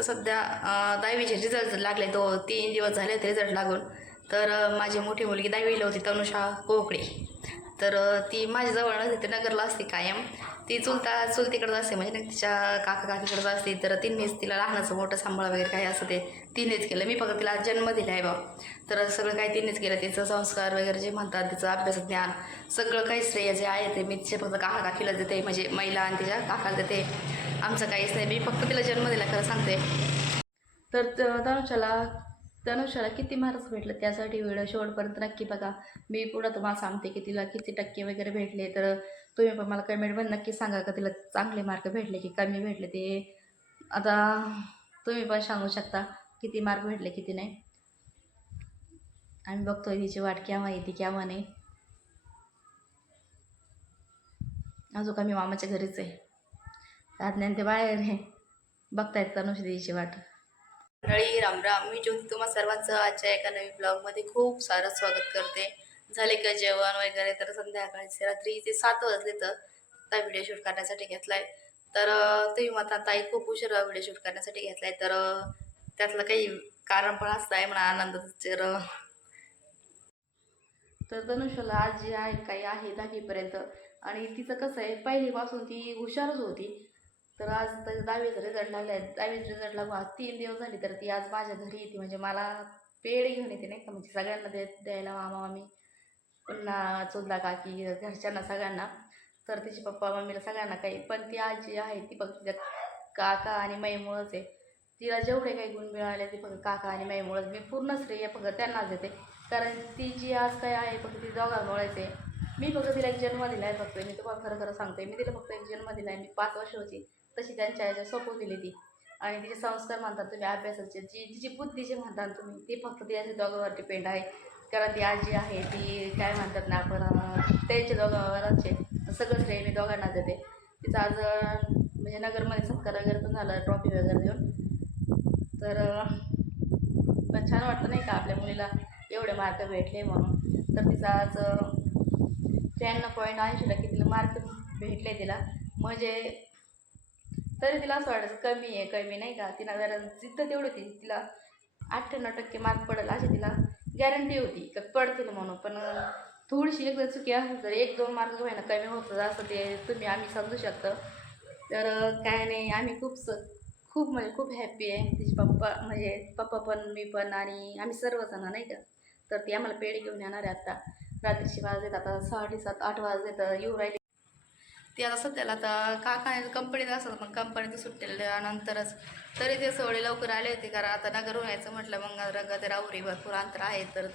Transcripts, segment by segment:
आता सध्या दहावीचे रिझल्ट लागले. दो तीन दिवस झाले रिझल्ट लागून. तर माझी मोठी मुलगी दहावीला होती तनुषा कोकळे तर ती माझ्याजवळ तिथे नगरला असते कायम. ती चुलता चुलतीकडं असते म्हणजे ना तिच्या काका काकीकडं असते. तर तिनेच तिला लहानाचं मोठं सांभाळ वगैरे काही असं ते तिनेच केलं. मी फक्त तिला जन्म दिला आहे बा. तर सगळं काही तिनेच केलं. तिचं संस्कार वगैरे जे म्हणतात तिचं अभ्यास ज्ञान सगळं काही श्रेय जे आहे ते मी तिचे फक्त काका काकीला देते. म्हणजे महिला आणि तिच्या काकाला देते. आमचं काहीच नाही. मी फक्त तिला जन्म दिला खरं सांगते. तर तनुषाला तनुषाला किती मार्क्स भेटले त्यासाठी व्हिडिओ शेवटपर्यंत नक्की बघा. मी पुढं तुम्हाला सांगते की तिला किती टक्के वगैरे भेटले. तर तुम्ही पण मला कमेंटमध्ये नक्की सांगा का तिला चांगले मार्क भेटले की कमी भेटले ते. आता तुम्ही पण सांगू शकता किती मार्क भेटले किती नाही. आम्ही बघतोय तिची वाट केव्हा येते केव्हा नाही. अजून का मी मामाच्या घरीच आहे. आज्ञान ते बाहेर आहे. बघतायत तनुष देवीची वाट. मंडळी रामराम मी ज्योती तुम्हाला सर्वांचं आजच्या एका नवीन ब्लॉगमध्ये खूप सारं स्वागत करते. झाले का जेवण वगैरे? तर संध्याकाळचे रात्रीचे सात वाजले तर आता व्हिडिओ शूट करण्यासाठी घेतलाय. तर अं, तुम्ही म्हणता ताई खूप उशीर व्हिडिओ शूट करण्यासाठी घेतलाय. तर त्यातलं काही कारण पण असतं आहे म्हणा आनंद तर अं, आज जी आहे काही आहे दहावीपर्यंत. आणि तिचं कसं आहे पहिलीपासून ती हुशारच होती. तर आज त्याचा दहावीचा रिझल्ट लागला आहे दहावीचा रिझल्ट लागू आज तीन दिवस झाले तर ती आज माझ्या घरी येते. म्हणजे मला पेढे घेऊन येते नाही का? म्हणजे सगळ्यांना दे द्यायला मामा मामी पुन्हा चुलता काकी घरच्यांना सगळ्यांना. तर तिचे पप्पा मम्मीला सगळ्यांना काही. पण ती आज जी आहे ती फक्त तिच्या काका आणि माईमुळंच आहे. तिला जेवढे काही गुण मिळाले ते फक्त काका आणि माईमुळंच मी पूर्ण श्रेय फक्त त्यांनाच देते. कारण ती जी आज काय आहे फक्त ती दोघांमुळेच आहे. मी फक्त तिला एक जन्म दिला आहे फक्त. मी तुम्हाला खरं खरं सांगते. मी तिला फक्त एक जन्म दिला आहे मी पाच वर्ष होती. तशी त्यांच्या ह्याच्या सोपवून दिली ती. आणि तिचे संस्कार म्हणतात तुम्ही अभ्यासाचे जी तिची बुद्धी जी म्हणतात तुम्ही ती फक्त तिच्या दोघांवर डिपेंड आहे. कारण ती आजी आहे ती काय म्हणतात ना आपण त्यांच्या दोघांवरच आहे. सगळं श्रेय मी दोघांना देते. तिचं आज म्हणजे नगरमध्ये सत्कार वगैरे पण झाला ट्रॉफी वगैरे देऊन. तर पण छान वाटतं नाही का आपल्या मुलीला एवढे मार्क भेटले म्हणून. तर तिचा आज त्र्याण्णव पॉईंट ऐंशीला की तिला मार्क भेटले तिला. म्हणजे तरी तिला असं वाटायचं कमी आहे कमी नाही का? तिला जरा जिद्द तेवढी होती. तिला अठ्ठ्याण्णव टक्के मार्क पडेल अशी तिला गॅरंटी होती का पडतील म्हणून. पण थोडीशी एकदा चुकी असेल तर एक दोन मार्क व्हायला कमी होतं असं ते तुम्ही आम्ही समजू शकतो. तर काय नाही आम्ही खूप स खूप म्हणजे खूप हॅप्पी आहे. तिचे पप्पा म्हणजे पप्पा पण मी पण आणि आम्ही सर्वजण नाही का? तर ती आम्हाला पेढे घेऊन येणार आहे आता. रात्रीची वाजलेत आता साडेसात आठ वाजले तर येऊ राहिले. ती आता सध्याला आता काका कंपनीत असतात मग कंपनीत सुटलेल्यानंतरच तरी ते सोडे लवकर आले होते कारण आता नगर यायचं म्हटलं मग रंग ते राहुरी भरपूर अंतर आहे तर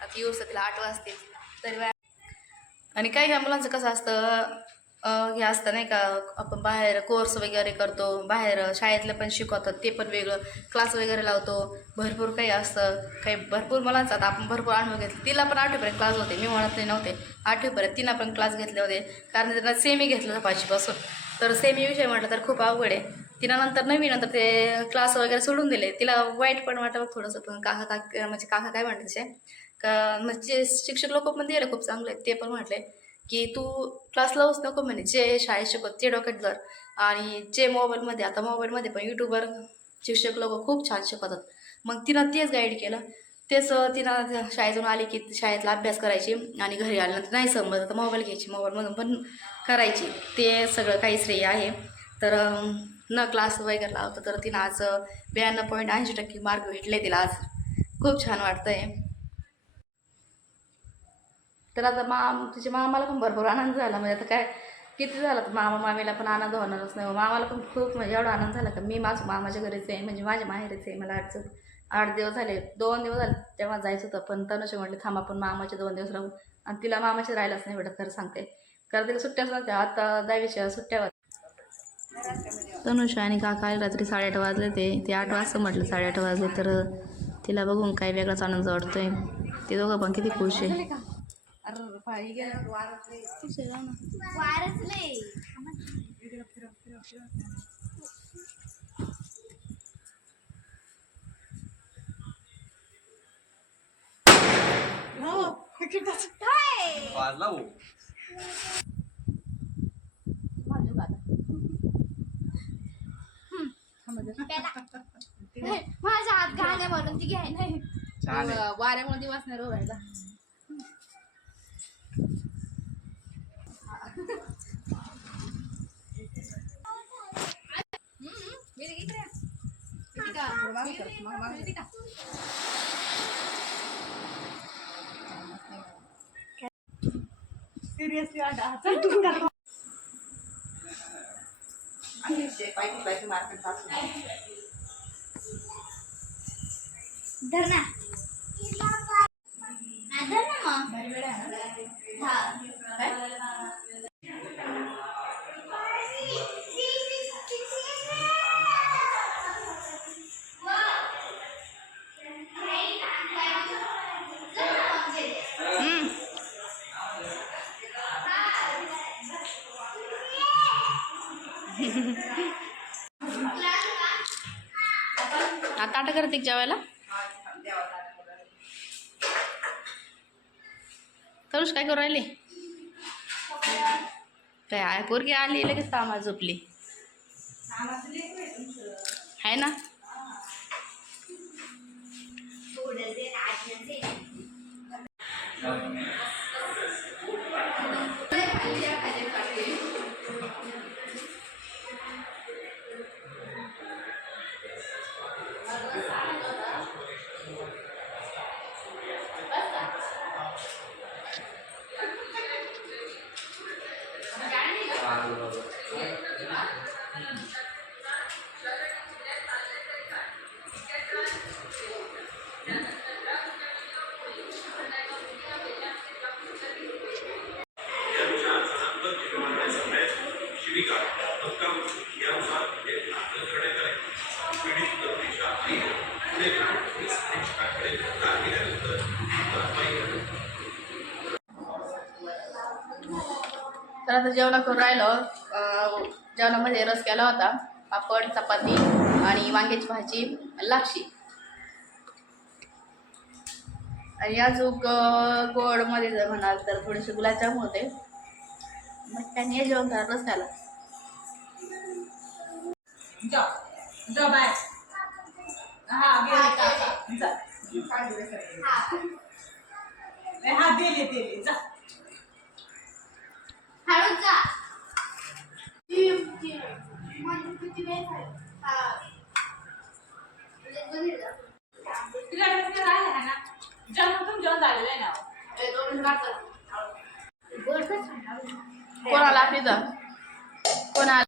आता येऊ तिला आठ वाजतील तरी आणि काही काही मुलांचं कसं असतं हे असतं नाही का आपण बाहेर कोर्स वगैरे करतो बाहेर शाळेतलं पण शिकवतात ते पण वेगळं. क्लास वगैरे लावतो भरपूर काही असतं काही भरपूर मुलांचा आता आपण भरपूर अनुभव घेतले. तिला पण आठवीपर्यंत क्लास होते मी म्हणत नाही नव्हते. आठवीपर्यंत तिला पण क्लास घेतले होते कारण त्यांना सेमी घेतलं होतं पाचवीपासून तर सेमी विषय म्हटलं तर खूप अवघड आहे. तिला नंतर नवीन नंतर ते क्लास वगैरे सोडून दिले. तिला वाईट पण वाटलं थोडंसं पण काका काका म्हणजे काका काय म्हणतात तसे का म्हणजे शिक्षक लोक पण दिले खूप चांगले ते पण म्हटले. की तू क्लास लावूच नको म्हणे. जे शाळेत शिकवत ते डोक्यात धर. आणि जे मोबाईलमध्ये आता मोबाईलमध्ये पण यूट्यूबवर शिक्षक लोक खूप छान शिकवतात. मग तिनं तेच गाईड केलं. तेच तिनं शाळेतून आली की शाळेतला अभ्यास करायची आणि घरी आल्यानंतर नाही समजत तर मोबाईल घ्यायची मोबाईलमधून पण करायची. ते सगळं काही श्रेय आहे. तर न क्लास वगैरे लावतं तर तिनं आज ब्याण्णव पॉईंट ऐंशी टक्के मार्क भेटले तिला आज. खूप छान वाटतं आहे तर आता माम तुझ्या मामाला पण भरपूर आनंद झाला. म्हणजे आता काय किती झाला तर मामा मामीला पण आनंद होणारच नाही. मामाला पण खूप म्हणजे एवढा आनंद झाला का मी माझं मामाच्या घरीच आहे. म्हणजे माझ्या माहेरच आहे. मला आठचं आठ दिवस झाले. दोन दिवस झाले तेव्हा जायचं होतं. पण तनुषे म्हटले थांबा पण मामाचे दोन दिवस राहून आणि तिला मामाचे राहिलाच नाही भेटत खरं सांगते. कारण तिला सुट्ट्याच नव्हत्या. आता दहावीच्या सुट्ट्या होत्या तनुषा आणि काका आले रात्री साडेआठ वाजले ते. ते आठ वाजता म्हटलं साडेआठ वाजले. तर तिला बघून काही वेगळाच आनंद वाटतोय. ते दोघं पण किती खुश आहे. वाजला हो. माझ्या हात घाण्या म्हणून ती घ्याय नाही. छान आहे वाऱ्यामुळे दिवस नाही राहिला धर ना हा, धर ना मग हा. आता आठ करते जेवायला? तरुष काय करू राहिले? काय पोरगी आली लगेच कामा झोपली. आहे ना? तर आता जेवण करून राहिलो. अं, जेवणामध्ये रस केला होता. पापड चपाती आणि वांग्याची भाजी लापशी. आणि अजून गोडमध्ये जर म्हणाल तर थोडेसे गुलाबजाम होते. मग त्यांनी हे जेवण करा रस हा ए, हा दिले दिले जा. हळूच जा म्हणजे किती वेळ झाला? हा. म्हणजे बघितलं जा. तिला तिथे राहिले आहे ना जेवण तुम जेवण झालेलं आहे ना गोड पण छान. कोणाला आपली तर कोणाला